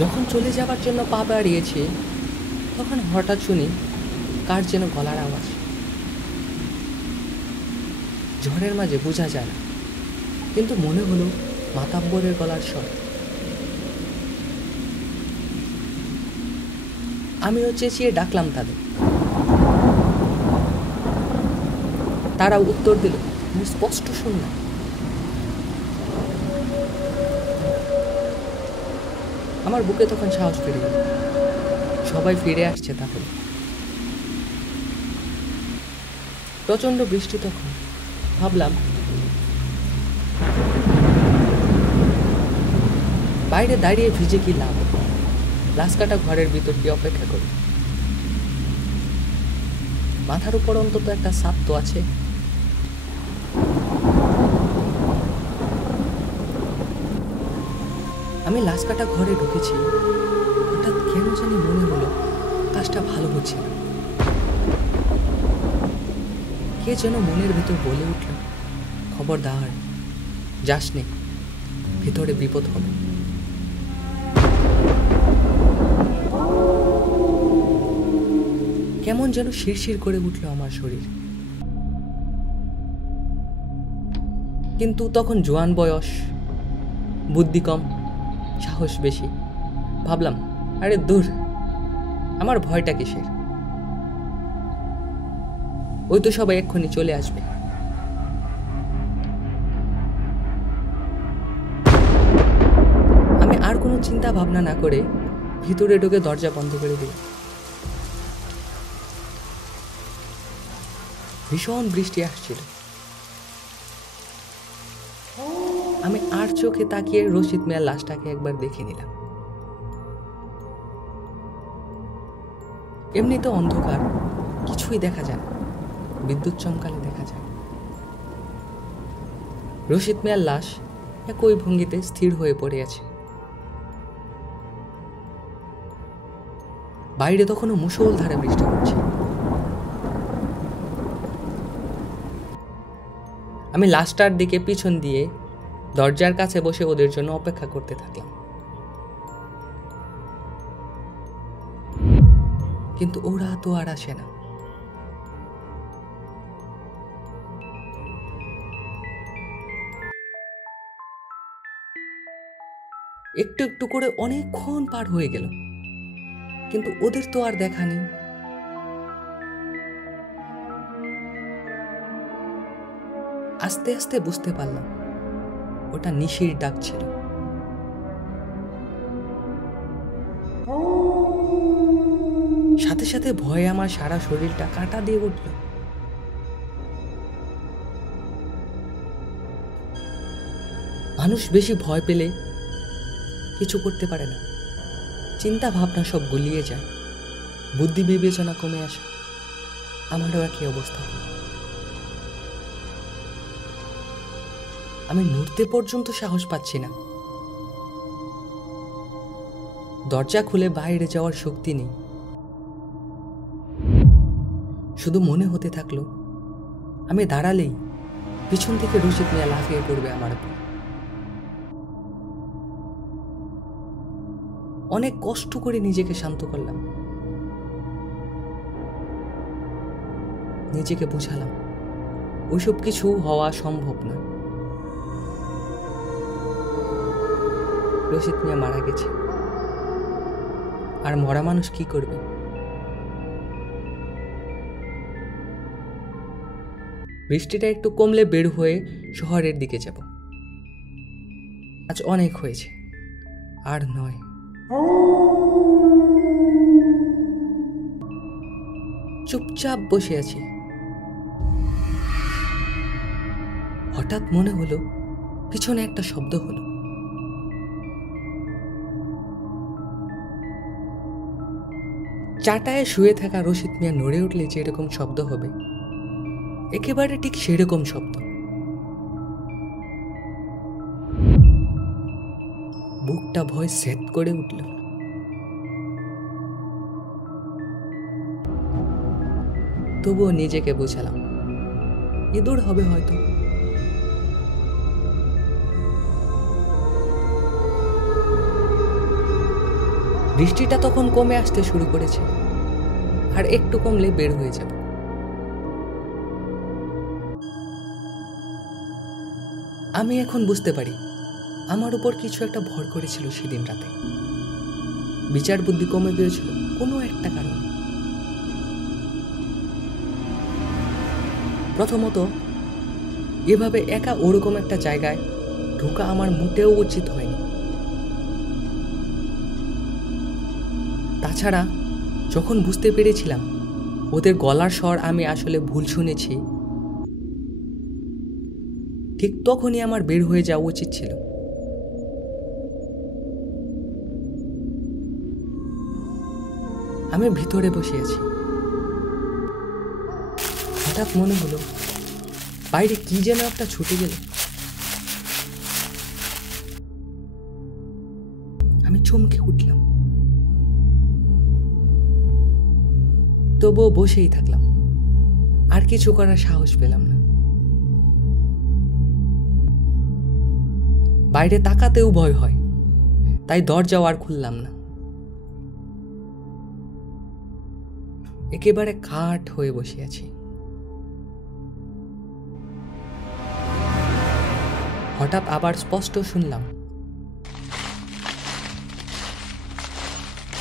যখন চলে যাবার জন্য পা বাড়িয়েছি তখন হঠাৎ শুনি কার যেন গলার আওয়াজ। ঝড়ের মাঝে বোঝা যায় না, কিন্তু মনে হলো মাতাব্বরের গলার স্বর। আমিও চেঁচিয়ে ডাকলাম তাদের। তারা উত্তর দিল, আমি স্পষ্ট শুনলাম। আমার বুকে তখন সাহস ফিরে গেল। সবাই ফিরে আসছে তাহলে। প্রচন্ড বৃষ্টি তখন। ভাবলাম বাইরে দাঁড়িয়ে ভিজে কি লাভ, লাশ কাটা ঘরের ভিতর কি অপেক্ষা করি। মাথার উপর অন্তত একটা ছাদ তো আছে। আমি লাশ কাটা ঘরে ঢুকেছি। হঠাৎ কেন জানি মনে হলো কাজটা ভালো হচ্ছে না। কে যেন মনের ভিতর বলে উঠল, খবরদার যাস নে, ভিতরে বিপদ হবে। কেমন যেন শিরশির করে উঠল আমার শরীর। কিন্তু তখন জোয়ান বয়স, বুদ্ধি কম, সাহস বেশি। ভাবলাম আরে দূর, আমার ভয়টা কিসের, ওই তো সবাই এক্ষুনি চলে আসবে। আমি আর কোনো চিন্তা ভাবনা না করে ভিতরে ঢুকে দরজা বন্ধ করে দিই। ভীষণ বৃষ্টি আসছিল। আমি আর চোখে তাকিয়ে রশিদ মিয়ার লাশটাকে একবার দেখে নিলাম। এমনিতে অন্ধকার, কিছুই দেখা যায় না, বিদ্যুৎ চমকালে দেখা যায়। রশিদ মিয়ার লাশ একই ভঙ্গিতে স্থির হয়ে পড়ে আছে। বাইরে তখনও মুষলধারে বৃষ্টি হচ্ছে। আমি লাশটার দিকে পিছন দিয়ে দরজার কাছে বসে ওদের জন্য অপেক্ষা করতে থাকলাম। কিন্তু ওরা তো আর আসে না। একটু একটু করে অনেকক্ষণ পার হয়ে গেল, কিন্তু ওদের তো আর দেখা নেই। আস্তে আস্তে বুঝতে পারলাম ওটা নিশির ডাক ছিল। সাথে সাথে ভয়ে আমার সারা শরীরটা কাঁটা দিয়ে উঠল। মানুষ বেশি ভয় পেলে কিছু করতে পারে না, চিন্তা ভাবনা সব গুলিয়ে যায়, বুদ্ধি বিবেচনা কমে আসে। আমারও একই অবস্থা। আমি নড়তে পর্যন্ত সাহস পাচ্ছি না। দরজা খুলে বাইরে যাওয়ার শক্তি নেই। শুধু মনে হতে থাকলো আমি দাঁড়ালেই পিছন থেকে রশিদ মিয়া লাফিয়ে পড়বে আমার উপর। অনেক কষ্ট করে নিজেকে শান্ত করলাম, নিজেকে বুঝালাম ওইসব কিছু হওয়া সম্ভব নয়। রশিদ মিয়া মারা গেছে, আর মরা মানুষ কি করবে? বৃষ্টিটা একটু কমলে বের হয়ে শহরের দিকে যাব। আজ অনেক হয়েছে, আর নয়। চুপচাপ বসে আছি। হঠাৎ মনে হলো পিছনে একটা শব্দ হলো। চাটায় শুয়ে থাকা রশিদ মিয়া নড়ে উঠলে যে এরকম শব্দ হবে, একেবারে ঠিক সেরকম শব্দ। বুকটা ভয় সেট করে উঠল। তবুও নিজেকে বুঝালাম ইঁদুর হবে হয়তো। বৃষ্টিটা তখন কমে আসতে শুরু করেছে, আর একটু কমলে বের হয়ে যাব। আমি এখন বুঝতে পারি আমার উপর কিছু একটা ভর করেছিল সেদিন রাতে। বিচার বুদ্ধি কমে গিয়েছিল কোনো একটা কারণে। প্রথমত, এভাবে একা ওরকম একটা জায়গায় ঢোকা আমার মোটেও উচিত হয়নি। তাছাড়া যখন বুঝতে পেরেছিলাম ওদের গলার স্বর আমি আসলে ভুল শুনেছি, ঠিক তখনই আমার বের হয়ে যাওয়া উচিত ছিল। আমি ভিতরে বসে আছি। হঠাৎ মনে হলো বাইরে কি যেন একটা ছুটে গেল। আমি চমকে উঠলাম, তবুও বসেই থাকলাম। আর কিছু করার সাহস পেলাম না। বাইরে তাকাতেও ভয় হয়, তাই দরজাও আর খুললাম না। একেবারে কাঠ হয়ে বসে আছি। হঠাৎ আবার স্পষ্ট শুনলাম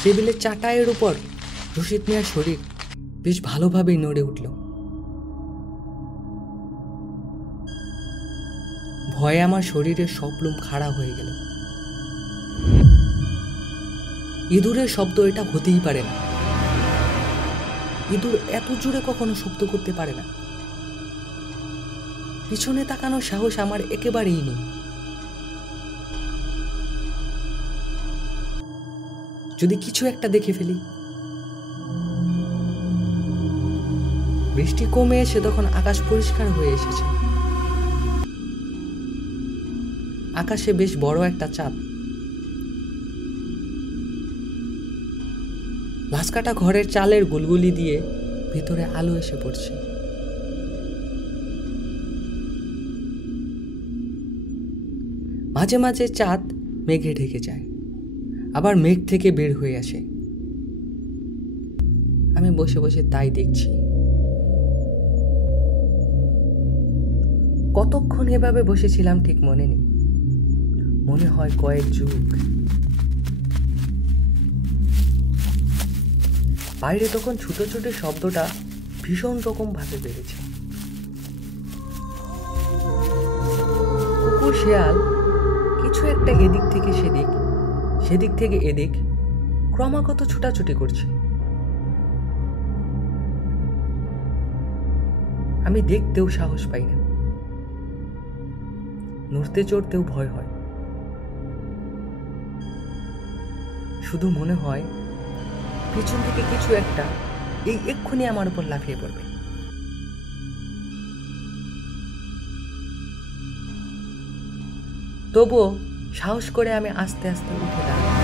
টেবিলের চাটাইয়ের উপর রশিদ মিয়ার শরীর বেশ ভালোভাবেই নড়ে উঠল। ভয়ে আমার শরীরের সব লোম খাড়া হয়ে গেল। ইঁদুরের শব্দ এটা হতেই পারে না। ইঁদুর এত জোরে কখনো শব্দ করতে পারে না। পিছনে তাকানোর সাহস আমার একেবারেই নেই। যদি কিছু একটা দেখে ফেলি। বৃষ্টি কমে এসে তখন আকাশ পরিষ্কার হয়ে এসেছে। আকাশে বেশ বড় একটা চাঁদ। লাসকাটা ঘরের চালের গুলগুলি দিয়ে ভিতরে আলো এসে পড়ছে। মাঝে মাঝে চাঁদ মেঘে ঢেকে যায়, আবার মেঘ থেকে বের হয়ে আসে। আমি বসে বসে তাই দেখছি। কতক্ষণ এভাবে বসেছিলাম ঠিক মনে নেই, মনে হয় কয়েক যুগ। বাইরে তখন ছুটো ছুটো শব্দটা ভীষণ রকম ভাবে বেড়েছে। কুকুর শেয়াল কিছু একটা এদিক থেকে সেদিক, সেদিক থেকে এদিক ক্রমাগত ছুটাছুটি করছে। আমি দেখতেও সাহস পাই না, নড়তে চড়তেও ভয় হয়। শুধু মনে হয় পিছন থেকে কিছু একটা এই এক্ষুনি আমার উপর লাফিয়ে পড়বে। তবুও সাহস করে আমি আস্তে আস্তে উঠে দাঁড়ালাম।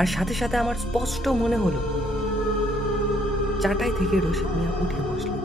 আর সাথে সাথে আমার স্পষ্ট মনে হলো চাটাই থেকে রশিদ মিয়া উঠে বসল।